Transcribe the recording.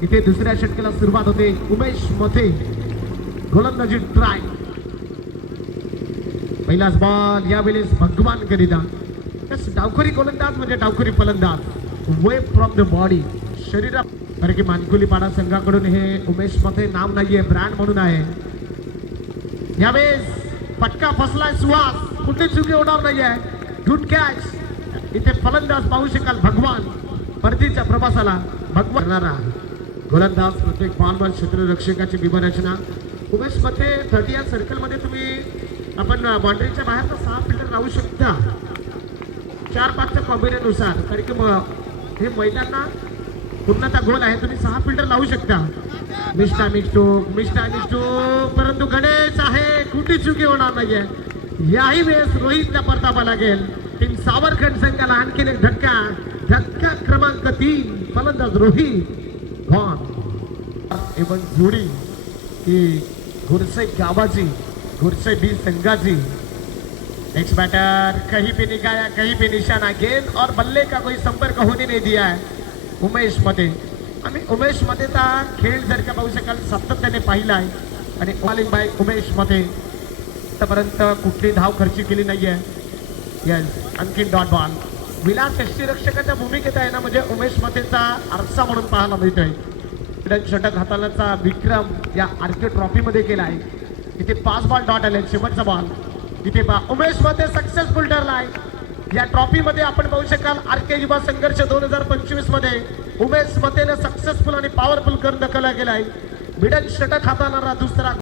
इथे दुसऱ्या षटकाला सुरुवात होते. उमेश मते गोलंदाजी ट्राय. पहिलाच बॉल यावेळेस भगवान करिता. डावखोरी गोलंदाज म्हणजे डावखोरी फलंदाज. वे फ्रॉम द बॉडी शरीरा. कारण की मानकुलीपाडा संघाकडून हे उमेश मते नाव नाहीये, ब्रँड म्हणून आहे. यावेळेस पटका फसलाय सुहास. कुठे चुकी होणार नाहीये. Good catch. इथे फलंदाज पाहू शकाल भगवान. परतीच्या प्रवासाला भगवान करणारा गोलंदाज. प्रत्येक बॉलवर क्षेत्ररक्षकाची विभारचना. उमेश मध्ये 30 सर्कल मध्ये तुम्ही आपण बाउंड्रीच्या बाहेर तर 6 फिल्डर राहू शकता 4-5च्या कॉम्बिनेनुसार. तरी की हे मैदाना पूर्णतः गोल आहे. तुम्ही 6 फिल्डर लावू शकता. मिस्टा मिस्टोक परंतु गणेश आहे. कुठे चुकी होणार नाहीये. याही वेळेस रोहितला परतावा लागेल. टीम सावरखंड संघाला आणखीन एक धक्का क्रमांक 3. फलंदाज रोहित एवं जोड़ी की गुरसे गावाची गुरसे बी संघाची. नेक्स्ट बैटर कहीं पे नहीं गया, कहीं पे निशाना. गेंद और बल्ले का कोई संपर्क होने नहीं दिया है उमेश मते. आणि उमेश मतेचा खेळ जर का पाहू शकाल सातत्याने पाहिला आहे. आणि बॉलिंग बाय उमेश मते आतापर्यंत कुठली धाव खर्ची केली नाहीये. यस आणखीन डॉट बॉल. विलास यष्टीरक्षकाच्या भूमिकेत आहे ना, म्हणजे उमेश मतेचा आरसा म्हणून पाहायला मिळतोय. षटक हाताळण्याचा विक्रम या आरके ट्रॉफी मध्ये केला आहे. इथे 5 बॉल डॉट आले. शेवटचा बॉल इथे उमेश मते सक्सेसफुल ठरलाय. या ट्रॉफी मध्ये आपण पाहू शकाल आरके युवा संघर्ष 2025 मध्ये उमेश मतेने सक्सेसफुल आणि पॉवरफुल करून दाखवला गेलाय. मिडल षटक हाताळणारा दुसरा